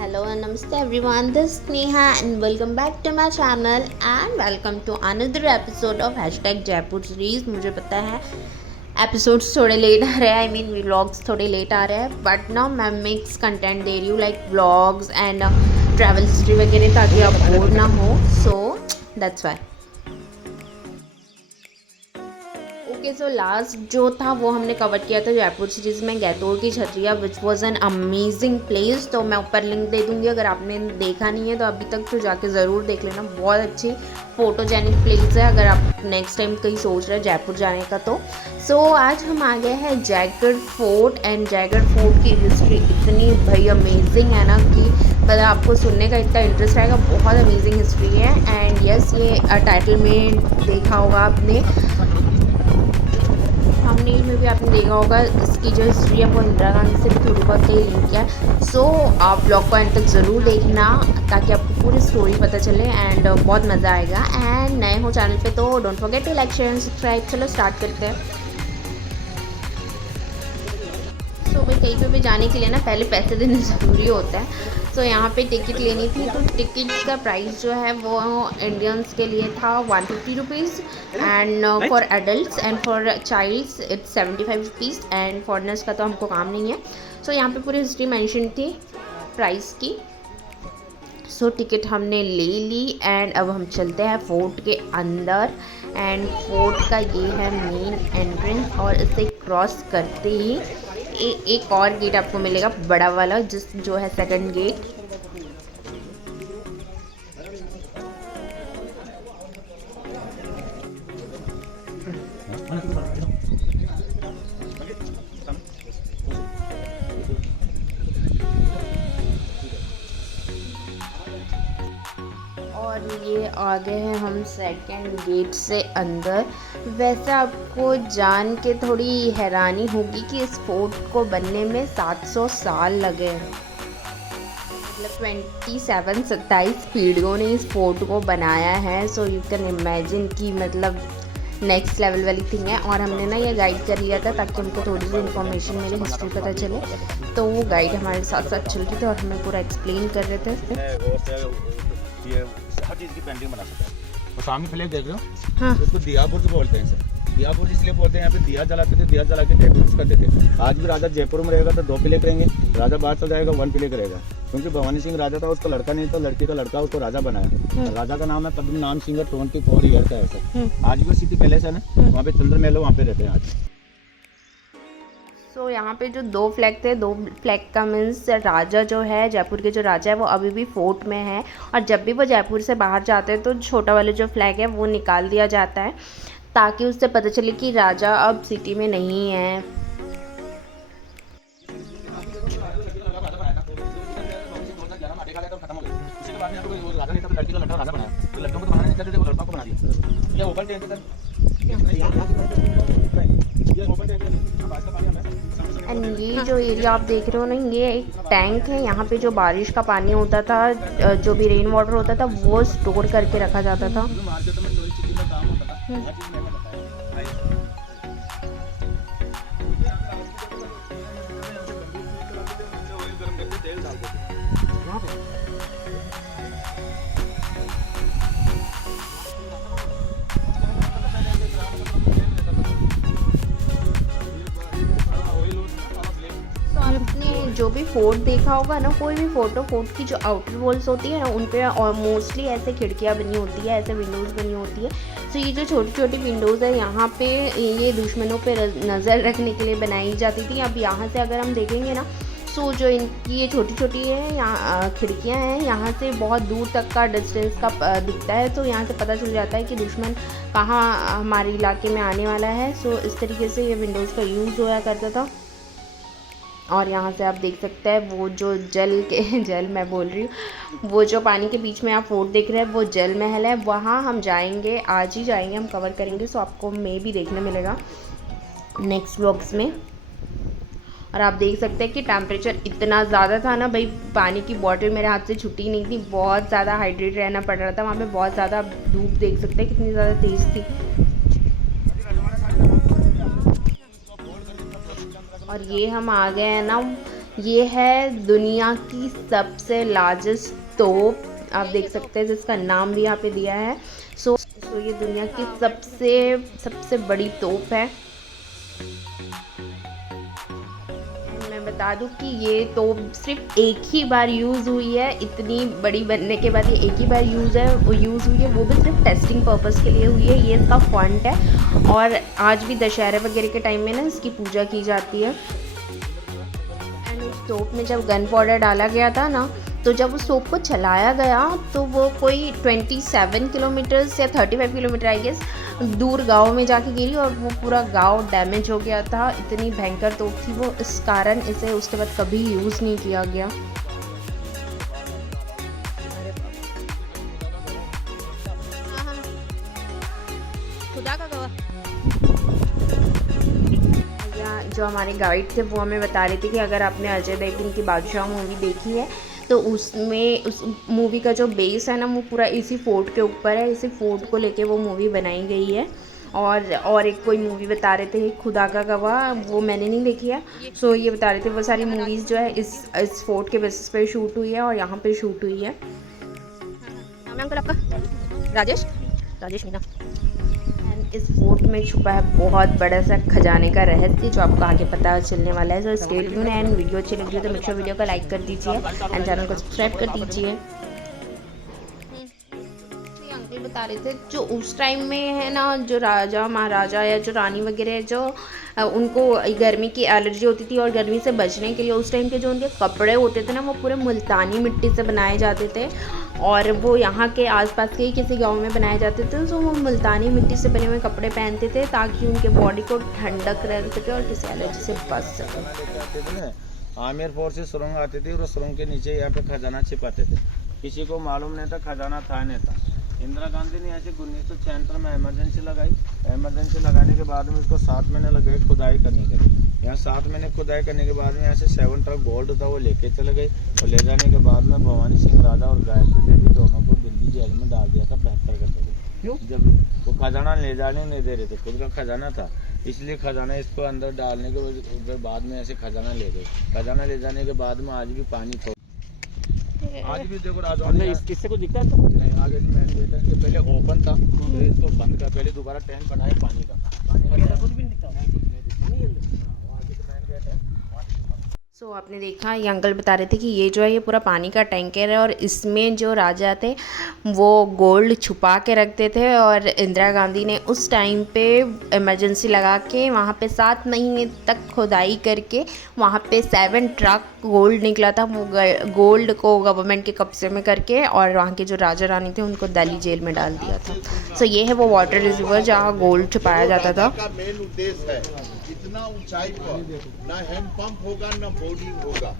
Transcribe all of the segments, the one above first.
Hello and namaste everyone, this is Neha and welcome back to my channel and welcome to another episode of hashtag Jaipur series। मुझे पता है episodes थोड़े late आ रहे हैं, I mean vlogs थोड़े late आ रहे हैं, but ना मैं मिक्स कंटेंट दे रही हूँ like vlogs and travel history वगैरह, ताकि आप बोर ना हो। So that's why. Okay, so last जो था वो हमने कवर किया था जयपुर सीरीज़ में गैतोड़ की छतरिया, which was an amazing place. तो मैं ऊपर लिंक दे दूँगी, अगर आपने देखा नहीं है तो अभी तक तो जाके ज़रूर देख लेना। बहुत अच्छी फोटोजेनिक प्लेस है अगर आप नेक्स्ट टाइम कहीं सोच रहे हैं जयपुर जाने का तो। सो आज हम आ गए हैं Jaigarh fort and Jaigarh fort की हिस्ट्री इतनी भाई अमेजिंग है ना कि मतलब आपको सुनने का इतना इंटरेस्ट आएगा। बहुत अमेजिंग हिस्ट्री है एंड यस, ये टाइटल में देखा होगा आपने, थंबनेल में भी आपने देखा होगा, इसकी जो हिस्ट्री है वो इंदिरा गांधी से भी थोड़ी बहुत कहीं लिंक है। सो आप ब्लॉग को एंड तक ज़रूर देखना ताकि आपको पूरी स्टोरी पता चले एंड बहुत मज़ा आएगा। एंड नए हो चैनल पे तो don't forget to like share and subscribe. चलो स्टार्ट करते हैं। सो भाई कहीं पे भी जाने के लिए ना पहले पैसे देने ज़रूरी होता है। सो यहाँ पे टिकट लेनी थी तो टिकट का प्राइस जो है वो इंडियंस के लिए था 150 rupees and for adults and for childs it's 75 rupees and foreigners का तो हमको काम नहीं है। सो यहाँ पे पूरी हिस्ट्री मेंशन थी प्राइस की। सो टिकट हमने ले ली एंड अब हम चलते हैं फोर्ट के अंदर। एंड फोर्ट का ये है मेन एंट्रेंस और इसे क्रॉस करते ही एक और गेट आपको मिलेगा बड़ा वाला, जो है सेकंड गेट। और ये आ गए हैं हम सेकंड गेट से अंदर। वैसे आपको जान के थोड़ी हैरानी होगी कि इस फोर्ट को बनने में 700 साल लगे, मतलब 27 पीढ़ियों ने इस फोर्ट को बनाया है। सो यू कैन इमेजिन कि मतलब नेक्स्ट लेवल वाली थिंग है। और हमने ना ये गाइड कर लिया था ताकि हमको थोड़ी सी इन्फॉर्मेशन मेरी हिस्ट्री पता चले, तो वो गाइड हमारे साथ साथ चल रहे थे और हमें पूरा एक्सप्लेन कर रहे थे। ये हर चीज़ की पेंटिंग बना सकता है। तो सामने फ्लैग देख रहे हो, हाँ। उसको दियापुर बोलते हैं सर। दियापुर इसलिए बोलते हैं, यहाँ पे दिया जलाते थे, दिया जला के डेकोरेट करते थे। आज भी राजा जयपुर में रहेगा तो 2 किले करेंगे, राजा बाहर चल जाएगा 1 किले करेगा। क्योंकि भवानी सिंह राजा था, उसका लड़का नहीं था, लड़की का लड़का उसको राजा बनाया। राजा का नाम है पद्म नाम सिंह, 24 ईयर का है सर। आज भी सिटी पैलेस है ना, वहाँ पे चिल्ड्रन मेलो वहाँ पे रहते हैं आज। सो यहाँ पे जो 2 फ्लैग थे, 2 फ्लैग का मीन्स राजा जो है जयपुर के जो राजा है वो अभी भी फोर्ट में है। और जब भी वो जयपुर से बाहर जाते हैं तो छोटा वाला जो फ्लैग है वो निकाल दिया जाता है ताकि उससे पता चले कि राजा अब सिटी में नहीं है। एंड ये जो एरिया आप देख रहे हो ना, ये एक टैंक है। यहाँ पे जो बारिश का पानी होता था, जो भी रेन वाटर होता था, वो स्टोर करके रखा जाता था। आपने जो भी फोर्ट देखा होगा ना, कोई भी फोर्ट की जो आउटर वॉल्स होती है ना, उन पे मोस्टली ऐसे खिड़कियाँ बनी होती है, ऐसे विंडोज़ बनी होती है। सो ये जो छोटी छोटी विंडोज़ है यहाँ पे ये दुश्मनों पे नज़र रखने के लिए बनाई जाती थी। अब यहाँ से अगर हम देखेंगे ना, सो जो इनकी ये छोटी छोटी है यहाँ खिड़कियाँ हैं, यहाँ से बहुत दूर तक का डिस्टेंस का दिखता है। तो यहाँ से पता चल जाता है कि दुश्मन कहाँ हमारे इलाके में आने वाला है। सो इस तरीके से ये विंडोज़ का यूज़ होया करता था। और यहाँ से आप देख सकते हैं वो जो जल मैं बोल रही हूँ, वो जो पानी के बीच में आप फोर्ट देख रहे हैं वो जल महल है। वहाँ हम जाएंगे, आज ही जाएंगे, हम कवर करेंगे। सो आपको मे भी देखने मिलेगा नेक्स्ट व्लॉग्स में। और आप देख सकते हैं कि टेम्परेचर इतना ज़्यादा था ना भाई, पानी की बॉटल मेरे हाथ से छुट्टी नहीं थी। बहुत ज़्यादा हाइड्रेट रहना पड़ रहा था वहाँ पे। बहुत ज़्यादा धूप देख सकते हैं कितनी ज़्यादा तेज़ थी। और ये हम आ गए हैं ना ये है दुनिया की सबसे लार्जेस्ट तोप, आप देख सकते हैं जिसका नाम भी यहाँ पे दिया है। सो ये दुनिया की सबसे बड़ी तोप है। मैं बता दूं कि ये तोप सिर्फ एक ही बार यूज़ हुई है, इतनी बड़ी बनने के बाद ये एक ही बार यूज़ हुई है, वो भी सिर्फ टेस्टिंग पर्पस के लिए हुई है। ये इसका फॉन्ट है और आज भी दशहरे वगैरह के टाइम में ना इसकी पूजा की जाती है। एंड उस तोप में जब गन पाउडर डाला गया था ना, तो जब उस तोप को चलाया गया तो वो कोई 27 किलोमीटर्स या 35 किलोमीटर आई गेस दूर गांव में जाके गिरी और वो पूरा गांव डैमेज हो गया था। इतनी भयंकर तोप थी वो, इस कारण इसे उसके बाद कभी यूज़ नहीं किया गया। खुदा का गवाह, जो हमारे गाइड थे वो हमें बता रहे थे कि अगर आपने अजय देवगन की बादशाह मूवी देखी है तो उसमें उस मूवी का जो बेस है ना वो पूरा इसी फोर्ट के ऊपर है। इसी फोर्ट को लेके वो मूवी बनाई गई है। और एक कोई मूवी बता रहे थे खुदा का गवाह, वो मैंने नहीं देखी है। सो ये बता रहे थे वो सारी मूवीज़ जो है इस फोर्ट के बेसिस पे शूट हुई है और यहाँ पे शूट हुई है। नाम है अंकल आपका? राजेश मीना। इस फोर्ट में छुपा है बहुत बड़ा सा खजाने का रहस्य जो आपको आगे पता चलने वाला है। सो स्टे ट्यून एंड वीडियो अच्छी लगी हो तो मेक श्योर वीडियो को लाइक कर दीजिए एंड चैनल को सब्सक्राइब कर दीजिए। अंकल बता रहे थे जो उस टाइम में है ना, जो राजा महाराजा या जो रानी वगैरह जो उनको गर्मी की एलर्जी होती थी और गर्मी से बचने के लिए उस टाइम के जो उनके कपड़े होते थे ना वो पूरे मुल्तानी मिट्टी से बनाए जाते थे और वो यहाँ के आसपास के ही किसी गांव में बनाए जाते थे। तो वो मुल्तानी मिट्टी से बने हुए कपड़े पहनते थे ताकि उनके बॉडी को ठंडक रह सके और किसी एलर्जी से बच सके। आमेर फोर्ट से सुरंग आती थी और सुरंग के नीचे यहाँ पे खजाना छिपाते थे। किसी को मालूम नहीं था खजाना था नहीं था। इंदिरा गांधी ने ऐसे 1976 में इमरजेंसी लगाई। इमरजेंसी लगाने के बाद में उसको 7 महीने लगे खुदाई करने के लिए। यहाँ 7 महीने खुदाई करने के बाद में यहाँ से 7 ट्रक गोल्ड था वो लेके चले गए और ले जाने के बाद में भवानी सिंह राजा और गायत्री देवी दोनों को दिल्ली जेल में डाल दिया था 72 घंटे। जब वो खजाना ले जाने नहीं दे रहे थे, खुद का खजाना था इसलिए खजाना इसको अंदर डालने के बाद में ऐसे खजाना ले गए। खजाना ले जाने के बाद में आज भी पानी आज भी देखो राजा किससे कुछ दिखता है तो नहीं आगे मेन गेट है, पहले ओपन था तो इसको बंद कर पहले दोबारा टैंक बनाए पानी का कुछ भी नहीं दिखता सो आपने देखा ये अंकल बता रहे थे कि ये जो है ये पूरा पानी का टैंकर है और इसमें जो राजा थे वो गोल्ड छुपा के रखते थे और इंदिरा गांधी ने उस टाइम पे इमरजेंसी लगा के वहाँ पे 7 महीने तक खुदाई करके वहाँ पे 7 ट्रक गोल्ड निकला था। वो गोल्ड को गवर्नमेंट के कब्जे में करके और वहाँ के जो राजा रानी थे उनको दिल्ली जेल में डाल दिया था। सो ये है वो वाटर रिजर्वर जहाँ गोल्ड छुपाया जाता था। मेन उद्देश्य है इतना ऊंचाई पर ना हैंडपंप होगा ना बोर्डिंग होगा।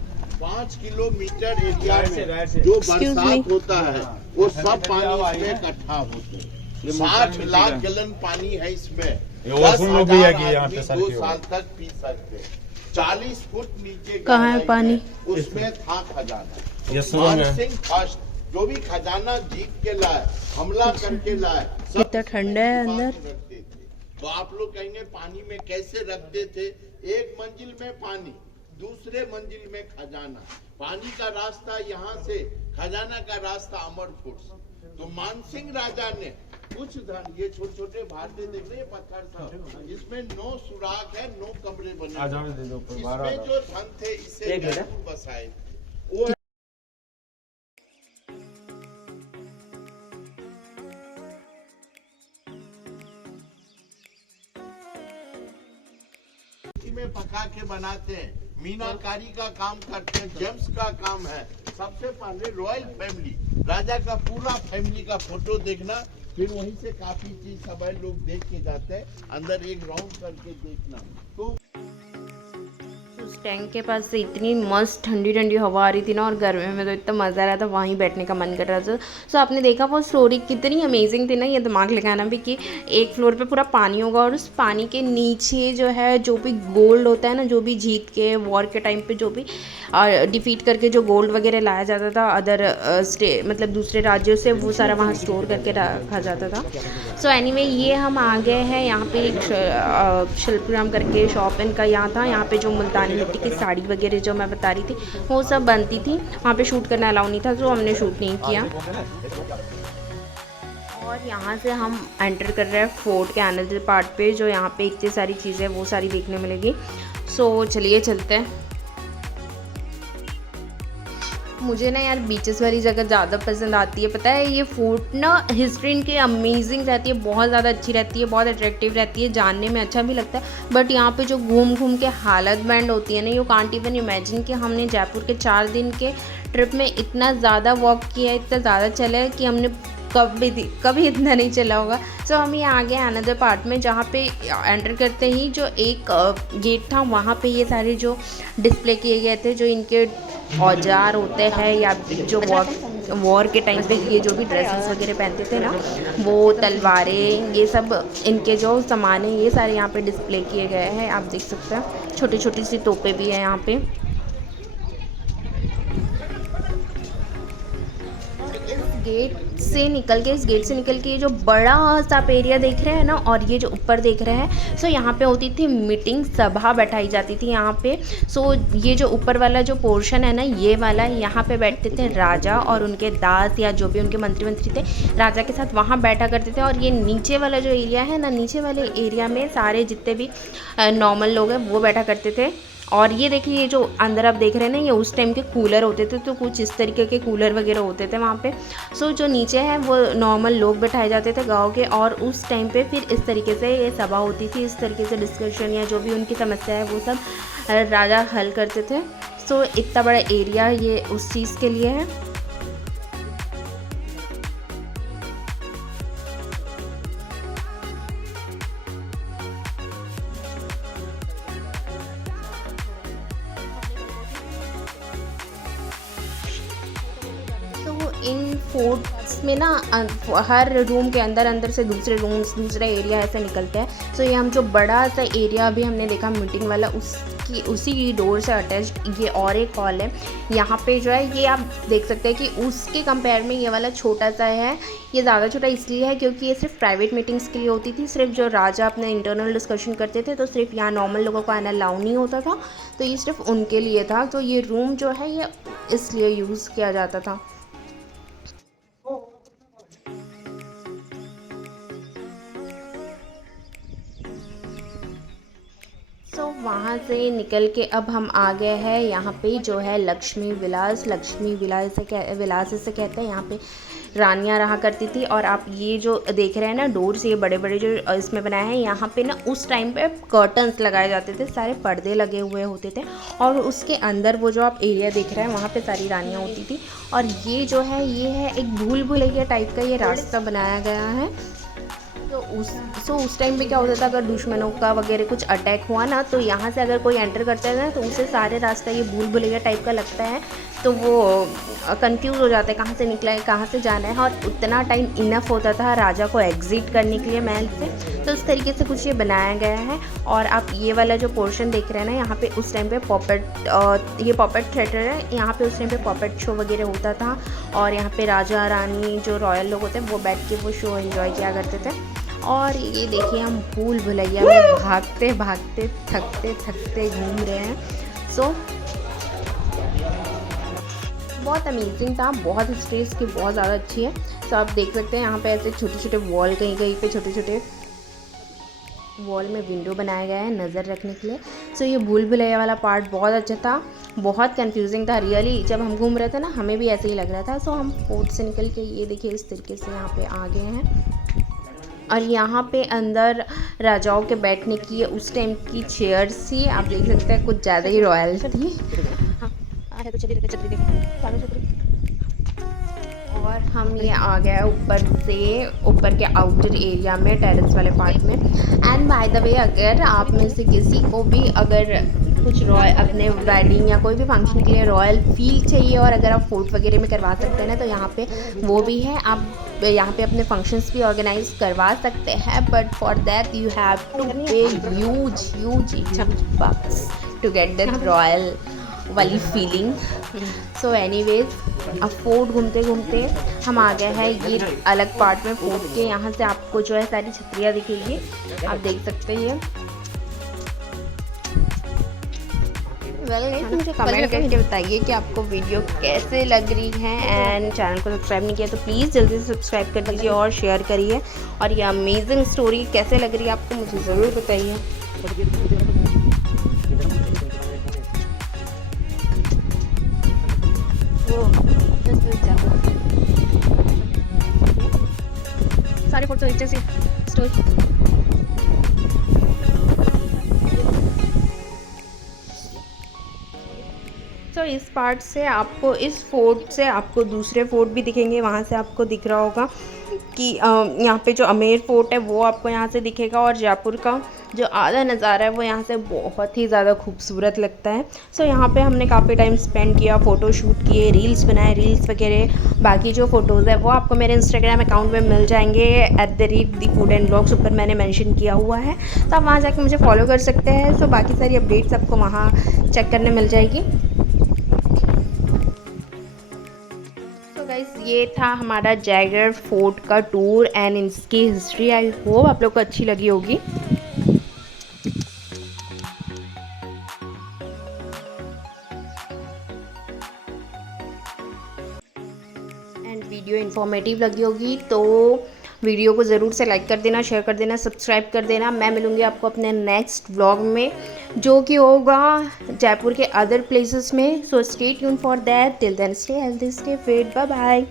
5 किलोमीटर एरिया में जो बरसात होता है वो सब पानी इसमें इकट्ठा होते हैं। 60 लाख गैलन पानी है इसमें। 10,000 आदमी 2 साल तक पी सकते। 40 फुट नीचे कहाँ है पानी? उसमें था खजाना। मानसिंह फर्स्ट जो भी खजाना जीत के लाए, हमला करके लाए, कितना ठंडा है अंदर। तो आप लोग कहेंगे पानी में कैसे रखते थे? एक मंजिल में पानी, दूसरे मंजिल में खजाना। पानी का रास्ता यहाँ से, खजाना का रास्ता अमरफोर्ट से। तो मानसिंह राजा ने कुछ धन, ये छोटे छोटे भारतीय देख रहे पत्थर था, इसमें 9 सुराख है, 9 कमरे बने। इसमें जो धन थे इसे बसाए वो में पका के बनाते हैं, मीनाकारी का काम करते हैं, जेम्स का काम है। सबसे पहले रॉयल फैमिली, राजा का पूरा फैमिली का फोटो देखना, फिर वहीं से काफी चीज सब लोग देख के जाते हैं, अंदर एक राउंड करके देखना। तो उस टैंक के पास से इतनी मस्त ठंडी ठंडी हवा आ रही थी ना और गर्मी में तो इतना मज़ा आ रहा था, वहीं बैठने का मन कर रहा था। सो आपने देखा वो स्टोरी कितनी अमेजिंग थी ना, ये दिमाग लगाना भी कि एक फ्लोर पे पूरा पानी होगा और उस पानी के नीचे जो है जो भी गोल्ड होता है ना, जो भी जीत के वॉर के टाइम पे जो भी डिफीट करके जो गोल्ड वगैरह लाया जाता था अदर मतलब दूसरे राज्यों से, वो सारा वहाँ स्टोर करके रखा जाता था। सो एनीवे ये हम आ गए हैं यहाँ पे एक शिल्पग्राम करके शॉप इनका यहाँ था। यहाँ पे जो मुल्तानी बेटी की साड़ी वगैरह जो मैं बता रही थी वो सब बनती थी। वहाँ पे शूट करना अलाउ नहीं था, तो हमने शूट नहीं किया। और यहाँ से हम एंटर कर रहे हैं फोर्ट के अनदर पार्ट पे, जो यहाँ पे इतनी सारी चीज़ें वो सारी देखने मिलेगी। सो चलिए चलते हैं। मुझे ना यार बीचेस वाली जगह ज़्यादा पसंद आती है। पता है ये फोर्ट ना हिस्ट्री इनकी अमेजिंग रहती है, बहुत ज़्यादा अच्छी रहती है, बहुत अट्रैक्टिव रहती है, जानने में अच्छा भी लगता है। बट यहाँ पे जो घूम घूम के हालत बैंड होती है ना, यू कांट इवन इमेजिन कि हमने जयपुर के 4 दिन के ट्रिप में इतना ज़्यादा वॉक किया है, इतना ज़्यादा चला है कि हमने कभी इतना नहीं चला होगा। सो हम ये आ गए अनदर पार्ट में, जहाँ पे एंटर करते ही जो एक गेट था वहाँ पे ये सारे जो डिस्प्ले किए गए थे, जो इनके औजार होते हैं या जो वॉर के टाइम पे ये जो भी ड्रेसेस वगैरह पहनते थे ना, वो तलवारें, ये सब इनके जो सामान है ये सारे यहाँ पे डिस्प्ले किए गए हैं। आप देख सकते हैं छोटी छोटी सी तोपें भी हैं यहाँ पे। इस गेट से निकल के ये जो बड़ा सा एरिया देख रहे हैं ना, और ये जो ऊपर देख रहे हैं, सो यहाँ पे होती थी मीटिंग, सभा बैठाई जाती थी यहाँ पे। सो ये जो ऊपर वाला जो पोर्शन है ना, ये वाला, यहाँ पे बैठते थे राजा और उनके दास या जो भी उनके मंत्री थे, राजा के साथ वहाँ बैठा करते थे। और ये नीचे वाला जो एरिया है ना, नीचे वाले एरिया में सारे जितने भी नॉर्मल लोग हैं वो बैठा करते थे। और ये देखिए ये जो अंदर आप देख रहे हैं ना, ये उस टाइम के कूलर होते थे, तो कुछ इस तरीके के कूलर वगैरह होते थे वहाँ पे। सो जो नीचे है वो नॉर्मल लोग बैठाए जाते थे गांव के, और उस टाइम पे फिर इस तरीके से ये सभा होती थी, इस तरीके से डिस्कशन या जो भी उनकी समस्या है वो सब राजा हल करते थे। सो इतना बड़ा एरिया ये उस चीज़ के लिए है। इन फोर्ट्स में ना हर रूम के अंदर से दूसरे रूम्स, दूसरा एरिया ऐसे निकलते हैं। सो ये हम जो बड़ा सा एरिया अभी हमने देखा मीटिंग वाला, उसी डोर से अटैच्ड ये और एक हॉल है। यहाँ पे जो है ये आप देख सकते हैं कि उसके कंपेयर में ये वाला छोटा सा है। ये ज़्यादा छोटा इसलिए है क्योंकि ये सिर्फ प्राइवेट मीटिंग्स के लिए होती थी। सिर्फ जो राजा अपने इंटरनल डिस्कशन करते थे, तो सिर्फ यहाँ नॉर्मल लोगों को आना अलाउ नहीं होता था, तो ये सिर्फ उनके लिए था। तो ये रूम जो है ये इसलिए यूज़ किया जाता था। वहाँ से निकल के अब हम आ गए हैं यहाँ पे जो है लक्ष्मी विलास इसे कहते हैं। यहाँ पे रानियाँ रहा करती थी। और आप ये जो देख रहे हैं ना डोर से, ये बड़े बड़े जो इसमें बनाए हैं, यहाँ पे ना उस टाइम पे कर्टन्स लगाए जाते थे, सारे पर्दे लगे हुए होते थे। और उसके अंदर वो जो आप एरिया देख रहे हैं वहाँ पे सारी रानियाँ होती थी। और ये जो है ये है एक भूल भुलैया टाइप का ये रास्ता बनाया गया है। तो उस टाइम पे क्या होता था, अगर दुश्मनों का वगैरह कुछ अटैक हुआ ना, तो यहाँ से अगर कोई एंटर करता है ना, तो उसे सारे रास्ता ये भूल भुलैया टाइप का लगता है, तो वो कंफ्यूज हो जाता है कहाँ से निकला है, कहाँ से जाना है। और उतना टाइम इनफ होता था राजा को एग्जिट करने के लिए महल से। तो उस तरीके से कुछ ये बनाया गया है। और आप ये वाला जो पोर्शन देख रहे हैं ना, यहाँ पे उस टाइम पे ये पॉपेट थिएटर है। यहाँ पे उस टाइम पे पॉपेट शो वगैरह होता था, और यहाँ पे राजा रानी जो रॉयल लोग होते हैं वो बैठ के वो शो एंजॉय किया करते थे। और ये देखिए हम भूल भुलैया में भागते भागते थकते घूम रहे हैं। सो बहुत अमेजिंग था, बहुत हिस्ट्री इसकी बहुत ज़्यादा अच्छी है। सो आप देख सकते हैं यहाँ पे ऐसे छोटे छोटे वॉल, कहीं कहीं पे छोटे छोटे वॉल में विंडो बनाया गया है नज़र रखने के लिए। सो ये भूल भुलैया वाला पार्ट बहुत अच्छा था, बहुत कंफ्यूजिंग था रियली। जब हम घूम रहे थे ना, हमें भी ऐसे ही लग रहा था। सो हम फोर्ट से निकल के ये देखिए इस तरीके से यहाँ पे आ गए हैं। और यहाँ पे अंदर राजाओं के बैठने की उस टाइम की चेयर्स थी, आप देख सकते हैं कुछ ज़्यादा ही रॉयल थी। और हम ये आ गए ऊपर के आउटर एरिया में, टेरेस वाले पार्ट में। एंड बाय द वे, अगर आप में से किसी को भी अगर कुछ रॉयल अपने वेडिंग या कोई भी फंक्शन के लिए रॉयल फील चाहिए, और अगर आप फोर्ट वगैरह में करवा सकते हैं ना, तो यहाँ पे वो भी है। आप यहाँ पे अपने फंक्शंस भी ऑर्गेनाइज करवा सकते हैं, but for that you have to pay huge bucks to get that royal वाली फीलिंग। सो एनीवेज, अब फोर्ट घूमते घूमते हम आ गए हैं ये अलग पार्ट में फोर्ट के। यहाँ से आपको जो है सारी छतरियाँ दिखेगी, आप देख सकते हैं। मुझे कमेंट करके बताइए कि आपको वीडियो कैसे लग रही है। एंड चैनल को सब्सक्राइब नहीं किया तो प्लीज़ जल्दी से सब्सक्राइब कर दीजिए और शेयर करिए। और ये अमेजिंग स्टोरी कैसे लग रही है आपको मुझे ज़रूर बताइए। सारे फोटो नीचे से स्टोरी। तो इस पार्ट से आपको, इस फोर्ट से आपको दूसरे फोर्ट भी दिखेंगे। वहाँ से आपको दिख रहा होगा कि यहाँ पे जो आमेर फोर्ट है वो आपको यहाँ से दिखेगा। और जयपुर का जो आधा नज़ारा है वो यहाँ से बहुत ही ज़्यादा खूबसूरत लगता है। सो यहाँ पे हमने काफ़ी टाइम स्पेंड किया, फ़ोटो शूट किए, रील्स बनाए, रील्स वगैरह। बाकी जो फ़ोटोज़ है वो आपको मेरे इंस्टाग्राम अकाउंट में मिल जाएंगे @theFoodandVlogs ऊपर मैंने मेंशन किया हुआ है, तो आप वहाँ जाके मुझे फॉलो कर सकते हैं। सो बाकी सारी अपडेट्स आपको वहाँ चेक करने मिल जाएगी। गाइस ये था हमारा जयगढ़ फोर्ट का टूर एंड इसकी हिस्ट्री। आई होप आप लोग को अच्छी लगी होगी। एंड वीडियो इन्फॉर्मेटिव लगी होगी तो वीडियो को ज़रूर से लाइक कर देना, शेयर कर देना, सब्सक्राइब कर देना। मैं मिलूँगी आपको अपने नेक्स्ट व्लॉग में जो कि होगा जयपुर के अदर प्लेसेस में। So stay tune for that. Till then stay healthy, stay fit, bye bye.